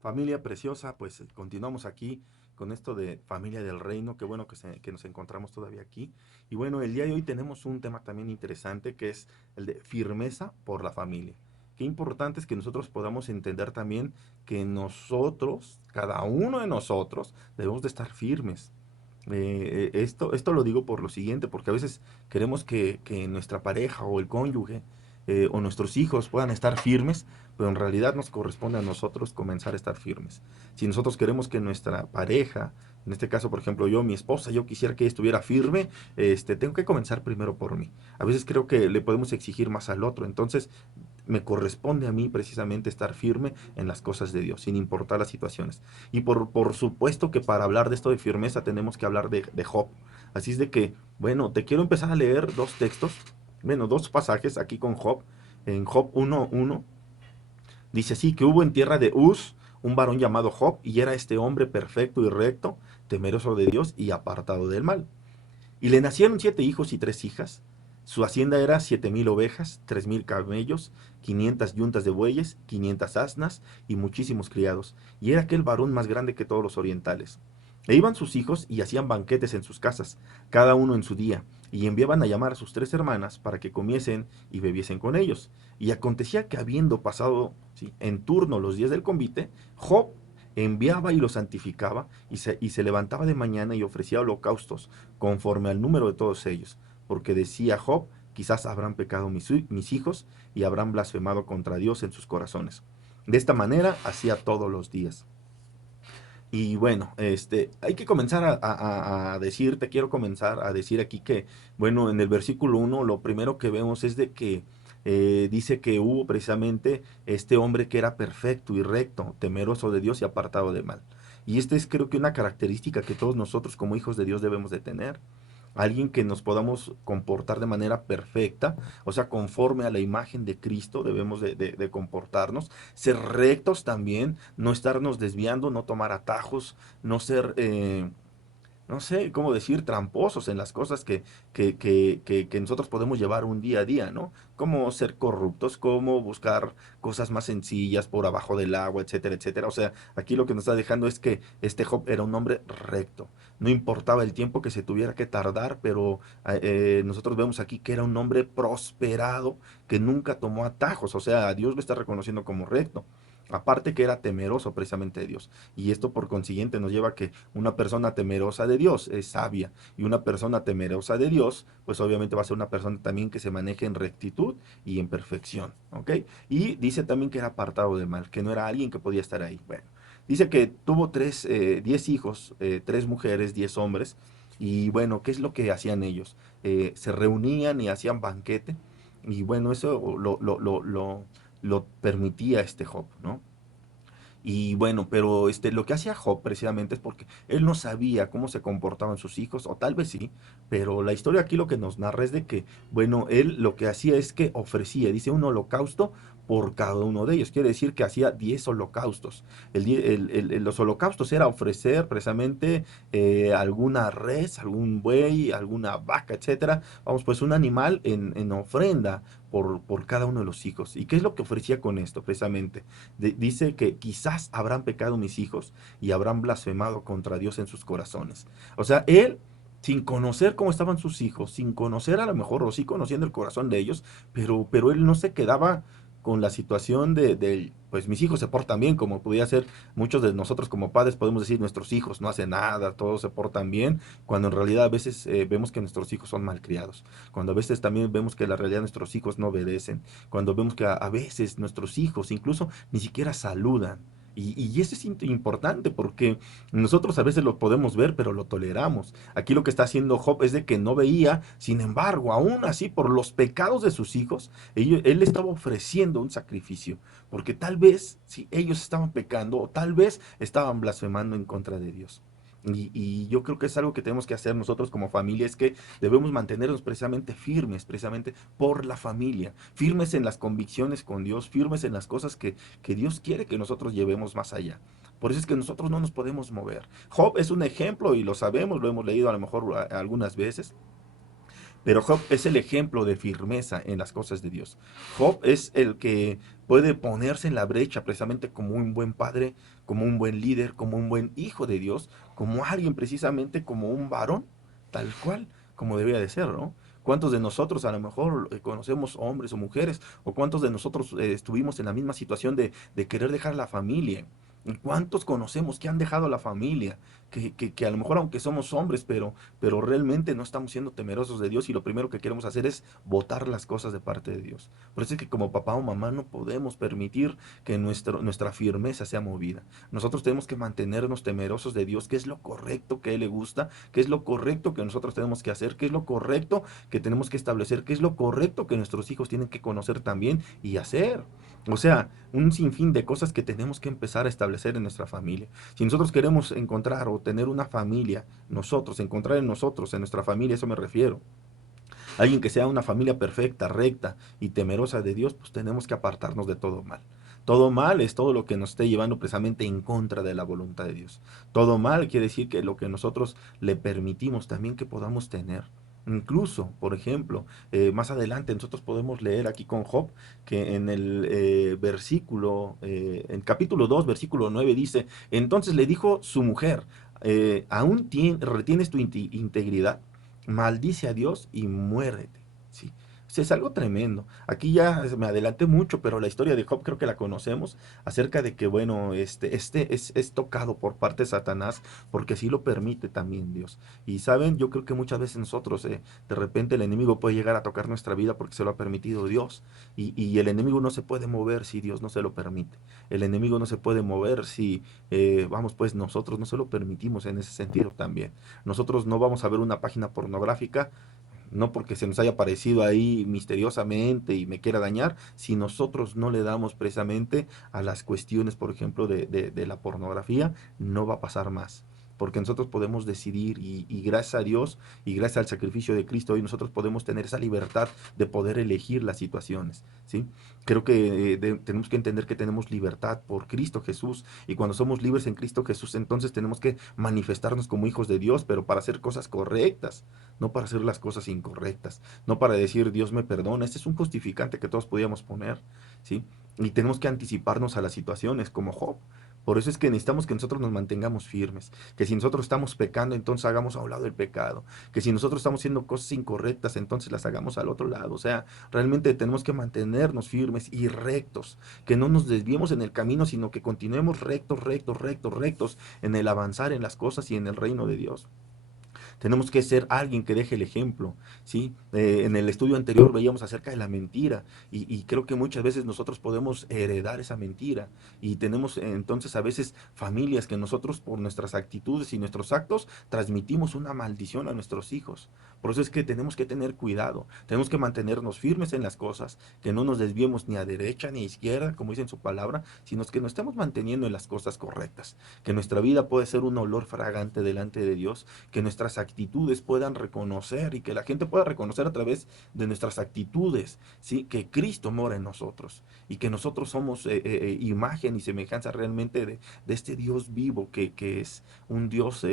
Familia preciosa, pues continuamos aquí con esto de familia del reino. Qué bueno que nos encontramos todavía aquí. Y bueno, el día de hoy tenemos un tema también interesante que es el de firmeza por la familia. Qué importante es que nosotros podamos entender también que nosotros, cada uno de nosotros, debemos de estar firmes. Esto lo digo por lo siguiente, porque a veces queremos que nuestra pareja o el cónyuge o nuestros hijos puedan estar firmes, pero en realidad nos corresponde a nosotros comenzar a estar firmes. Si nosotros queremos que nuestra pareja, en este caso, por ejemplo, yo, mi esposa, yo quisiera que ella estuviera firme, tengo que comenzar primero por mí. A veces creo que le podemos exigir más al otro, entonces me corresponde a mí precisamente estar firme en las cosas de Dios, sin importar las situaciones. Y por supuesto que para hablar de esto de firmeza tenemos que hablar de Job. Así es de que, bueno, te quiero empezar a leer dos textos, bueno, dos pasajes aquí con Job. En Job 1:1 dice así, que hubo en tierra de Uz un varón llamado Job, y era este hombre perfecto y recto, temeroso de Dios y apartado del mal. Y le nacieron 7 hijos y 3 hijas. Su hacienda era 7,000 ovejas, 3,000 camellos, 500 yuntas de bueyes, 500 asnas y muchísimos criados. Y era aquel varón más grande que todos los orientales. E iban sus hijos y hacían banquetes en sus casas, cada uno en su día, y enviaban a llamar a sus 3 hermanas para que comiesen y bebiesen con ellos. Y acontecía que habiendo pasado, ¿sí?, en turno los días del convite, Job enviaba y los santificaba y se levantaba de mañana y ofrecía holocaustos conforme al número de todos ellos, porque decía Job, quizás habrán pecado mis hijos y habrán blasfemado contra Dios en sus corazones. De esta manera hacía todos los días. Y bueno, hay que comenzar a decir, te quiero comenzar a decir aquí que, bueno, en el versículo 1 lo primero que vemos es de que dice que hubo precisamente este hombre que era perfecto y recto, temeroso de Dios y apartado de mal. Y esta es, creo que, una característica que todos nosotros como hijos de Dios debemos de tener. Alguien que nos podamos comportar de manera perfecta, o sea, conforme a la imagen de Cristo debemos de comportarnos, ser rectos también, no estarnos desviando, no tomar atajos, no ser no sé cómo decir, tramposos en las cosas que nosotros podemos llevar un día a día, ¿no? Como ser corruptos, como buscar cosas más sencillas por abajo del agua, etcétera, etcétera. O sea, aquí lo que nos está dejando es que este Job era un hombre recto. No importaba el tiempo que se tuviera que tardar, pero nosotros vemos aquí que era un hombre prosperado, que nunca tomó atajos. O sea, Dios lo está reconociendo como recto. Aparte que era temeroso precisamente de Dios. Y esto por consiguiente nos lleva a que una persona temerosa de Dios es sabia. Y una persona temerosa de Dios, pues obviamente va a ser una persona también que se maneje en rectitud y en perfección. ¿Ok? Y dice también que era apartado de mal, que no era alguien que podía estar ahí. Bueno, dice que tuvo 10 hijos, 3 mujeres, 10 hombres. Y bueno, ¿qué es lo que hacían ellos? Se reunían y hacían banquete. Y bueno, eso lo permitía este Job, ¿no? Y bueno, pero lo que hacía Job precisamente es porque él no sabía cómo se comportaban sus hijos, o tal vez sí, pero la historia aquí lo que nos narra es de que, bueno, él lo que hacía es que ofrecía, dice, un holocausto por cada uno de ellos. Quiere decir que hacía 10 holocaustos. Los holocaustos era ofrecer precisamente alguna res, algún buey, alguna vaca, etcétera. Vamos, pues un animal en ofrenda por cada uno de los hijos. ¿Y qué es lo que ofrecía con esto precisamente? Dice que quizás habrán pecado mis hijos y habrán blasfemado contra Dios en sus corazones. O sea, él, sin conocer cómo estaban sus hijos, sin conocer a lo mejor, o sí conociendo el corazón de ellos, pero él no se quedaba con la situación pues mis hijos se portan bien, como podía ser muchos de nosotros como padres, podemos decir nuestros hijos no hacen nada, todos se portan bien, cuando en realidad a veces vemos que nuestros hijos son malcriados, cuando a veces también vemos que la realidad nuestros hijos no obedecen, cuando vemos que a veces nuestros hijos incluso ni siquiera saludan. Y eso es importante porque nosotros a veces lo podemos ver, pero lo toleramos. Aquí lo que está haciendo Job es de que no veía, sin embargo, aún así, por los pecados de sus hijos, él estaba ofreciendo un sacrificio, porque tal vez si ellos estaban pecando o tal vez estaban blasfemando en contra de Dios. Y yo creo que es algo que tenemos que hacer nosotros como familia, es que debemos mantenernos precisamente firmes, precisamente por la familia, firmes en las convicciones con Dios, firmes en las cosas que Dios quiere que nosotros llevemos más allá. Por eso es que nosotros no nos podemos mover. Job es un ejemplo y lo sabemos, lo hemos leído a lo mejor algunas veces, Pero Job es el ejemplo de firmeza en las cosas de Dios. Job es el que puede ponerse en la brecha precisamente como un buen padre, como un buen líder, como un buen hijo de Dios, como alguien precisamente como un varón, tal cual, como debía de ser, ¿no? ¿Cuántos de nosotros a lo mejor conocemos hombres o mujeres? ¿O cuántos de nosotros estuvimos en la misma situación de querer dejar la familia? ¿Y cuántos conocemos que han dejado la familia? Que a lo mejor aunque somos hombres, pero realmente no estamos siendo temerosos de Dios y lo primero que queremos hacer es votar las cosas de parte de Dios. Por eso es que como papá o mamá no podemos permitir que nuestra firmeza sea movida. Nosotros tenemos que mantenernos temerosos de Dios, que es lo correcto que a Él le gusta, que es lo correcto que nosotros tenemos que hacer, que es lo correcto que tenemos que establecer, que es lo correcto que nuestros hijos tienen que conocer también y hacer. O sea, un sinfín de cosas que tenemos que empezar a establecer en nuestra familia. Si nosotros queremos encontrar o tener una familia, nosotros, encontrar en nosotros, en nuestra familia, eso me refiero, alguien que sea una familia perfecta, recta y temerosa de Dios, pues tenemos que apartarnos de todo mal. Todo mal es todo lo que nos esté llevando precisamente en contra de la voluntad de Dios. Todo mal quiere decir que lo que nosotros le permitimos también que podamos tener. Incluso, por ejemplo, más adelante nosotros podemos leer aquí con Job que en el en capítulo 2, versículo 9 dice, entonces le dijo su mujer, ¿aún retienes tu integridad? Maldice a Dios y muérete. Sí. O sea, es algo tremendo. Aquí ya me adelanté mucho, pero la historia de Job creo que la conocemos acerca de que, bueno, es tocado por parte de Satanás porque así lo permite también Dios. Y saben, yo creo que muchas veces nosotros, de repente el enemigo puede llegar a tocar nuestra vida porque se lo ha permitido Dios. Y el enemigo no se puede mover si Dios no se lo permite. El enemigo no se puede mover si, vamos, pues nosotros no se lo permitimos en ese sentido también. Nosotros no vamos a ver una página pornográfica, no porque se nos haya aparecido ahí misteriosamente y me quiera dañar, si nosotros no le damos precisamente a las cuestiones, por ejemplo, de la pornografía, no va a pasar más. Porque nosotros podemos decidir y gracias a Dios y gracias al sacrificio de Cristo hoy nosotros podemos tener esa libertad de poder elegir las situaciones, ¿sí? Creo que tenemos que entender que tenemos libertad por Cristo Jesús y cuando somos libres en Cristo Jesús entonces tenemos que manifestarnos como hijos de Dios, pero para hacer cosas correctas, no para hacer las cosas incorrectas, no para decir Dios me perdona. Este es un justificante que todos podíamos poner, ¿sí? Y tenemos que anticiparnos a las situaciones como Job. Por eso es que necesitamos que nosotros nos mantengamos firmes, que si nosotros estamos pecando, entonces hagamos a un lado el pecado, que si nosotros estamos haciendo cosas incorrectas, entonces las hagamos al otro lado. O sea, realmente tenemos que mantenernos firmes y rectos, que no nos desviemos en el camino, sino que continuemos rectos, rectos, rectos, rectos en el avanzar en las cosas y en el reino de Dios. Tenemos que ser alguien que deje el ejemplo, ¿sí? En el estudio anterior veíamos acerca de la mentira y creo que muchas veces nosotros podemos heredar esa mentira y tenemos entonces a veces familias que nosotros por nuestras actitudes y nuestros actos transmitimos una maldición a nuestros hijos. Por eso es que tenemos que tener cuidado, tenemos que mantenernos firmes en las cosas, que no nos desviemos ni a derecha ni a izquierda, como dice en su palabra, sino que nos estemos manteniendo en las cosas correctas, que nuestra vida puede ser un olor fragante delante de Dios, que nuestras actitudes puedan reconocer y que la gente pueda reconocer a través de nuestras actitudes, ¿sí? Que Cristo mora en nosotros y que nosotros somos imagen y semejanza realmente de este Dios vivo que es un Dios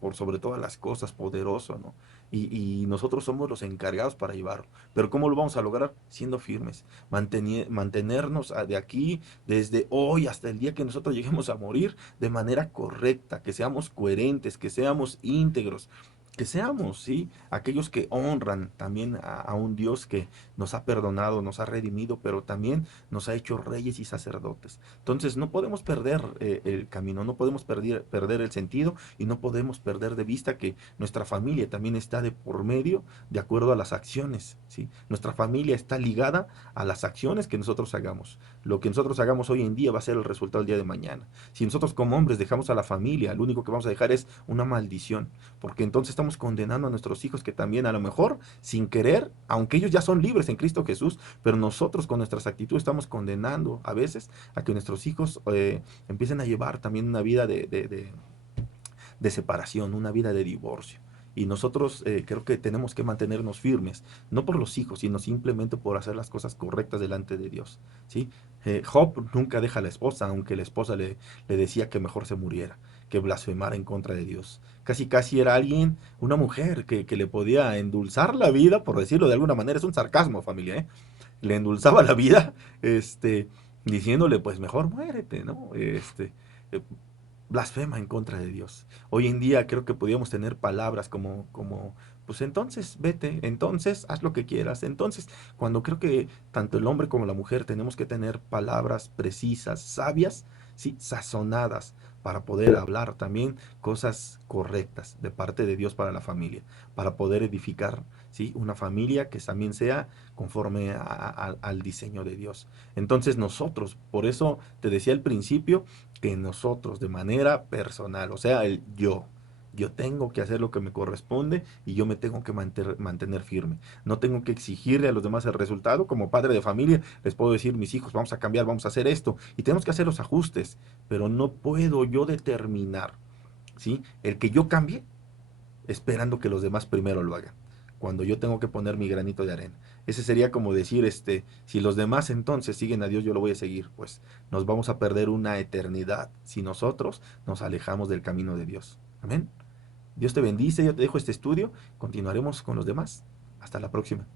por sobre todas las cosas poderoso, ¿no? Y nosotros somos los encargados para llevarlo. Pero ¿cómo lo vamos a lograr? Siendo firmes, mantenernos de aquí, desde hoy hasta el día que nosotros lleguemos a morir, de manera correcta, que seamos coherentes, que seamos íntegros, que seamos, ¿sí? Aquellos que honran también a un Dios que nos ha perdonado, nos ha redimido, pero también nos ha hecho reyes y sacerdotes. Entonces no podemos perder el camino, no podemos perder el sentido y no podemos perder de vista que nuestra familia también está de por medio de acuerdo a las acciones, ¿sí? Nuestra familia está ligada a las acciones que nosotros hagamos. Lo que nosotros hagamos hoy en día va a ser el resultado del día de mañana. Si nosotros como hombres dejamos a la familia, lo único que vamos a dejar es una maldición, porque entonces estamos condenando a nuestros hijos que también a lo mejor sin querer, aunque ellos ya son libres en Cristo Jesús, pero nosotros con nuestras actitudes estamos condenando a veces a que nuestros hijos empiecen a llevar también una vida de separación, una vida de divorcio. Y nosotros creo que tenemos que mantenernos firmes, no por los hijos, sino simplemente por hacer las cosas correctas delante de Dios, ¿sí? Job nunca deja a la esposa, aunque la esposa le decía que mejor se muriera, que blasfemara en contra de Dios. Casi casi era alguien, una mujer que le podía endulzar la vida, por decirlo de alguna manera, es un sarcasmo, familia, ¿eh? Le endulzaba la vida, este, diciéndole, pues mejor muérete, ¿no? Eh, blasfema en contra de Dios. Hoy en día creo que podríamos tener palabras como, pues entonces vete, entonces haz lo que quieras. Entonces, cuando creo que tanto el hombre como la mujer tenemos que tener palabras precisas, sabias, sí, sazonadas, para poder hablar también cosas correctas de parte de Dios para la familia, para poder edificar, sí, una familia que también sea conforme al diseño de Dios. Entonces nosotros, por eso te decía al principio, que nosotros de manera personal, o sea, yo tengo que hacer lo que me corresponde y yo me tengo que mantener firme. No tengo que exigirle a los demás el resultado. Como padre de familia, les puedo decir, mis hijos, vamos a cambiar, vamos a hacer esto. Y tenemos que hacer los ajustes, pero no puedo yo determinar, ¿sí? El que yo cambie esperando que los demás primero lo hagan, cuando yo tengo que poner mi granito de arena. Ese sería como decir, si los demás entonces siguen a Dios, yo lo voy a seguir, pues nos vamos a perder una eternidad si nosotros nos alejamos del camino de Dios. Amén. Dios te bendice, yo te dejo este estudio, continuaremos con los demás. Hasta la próxima.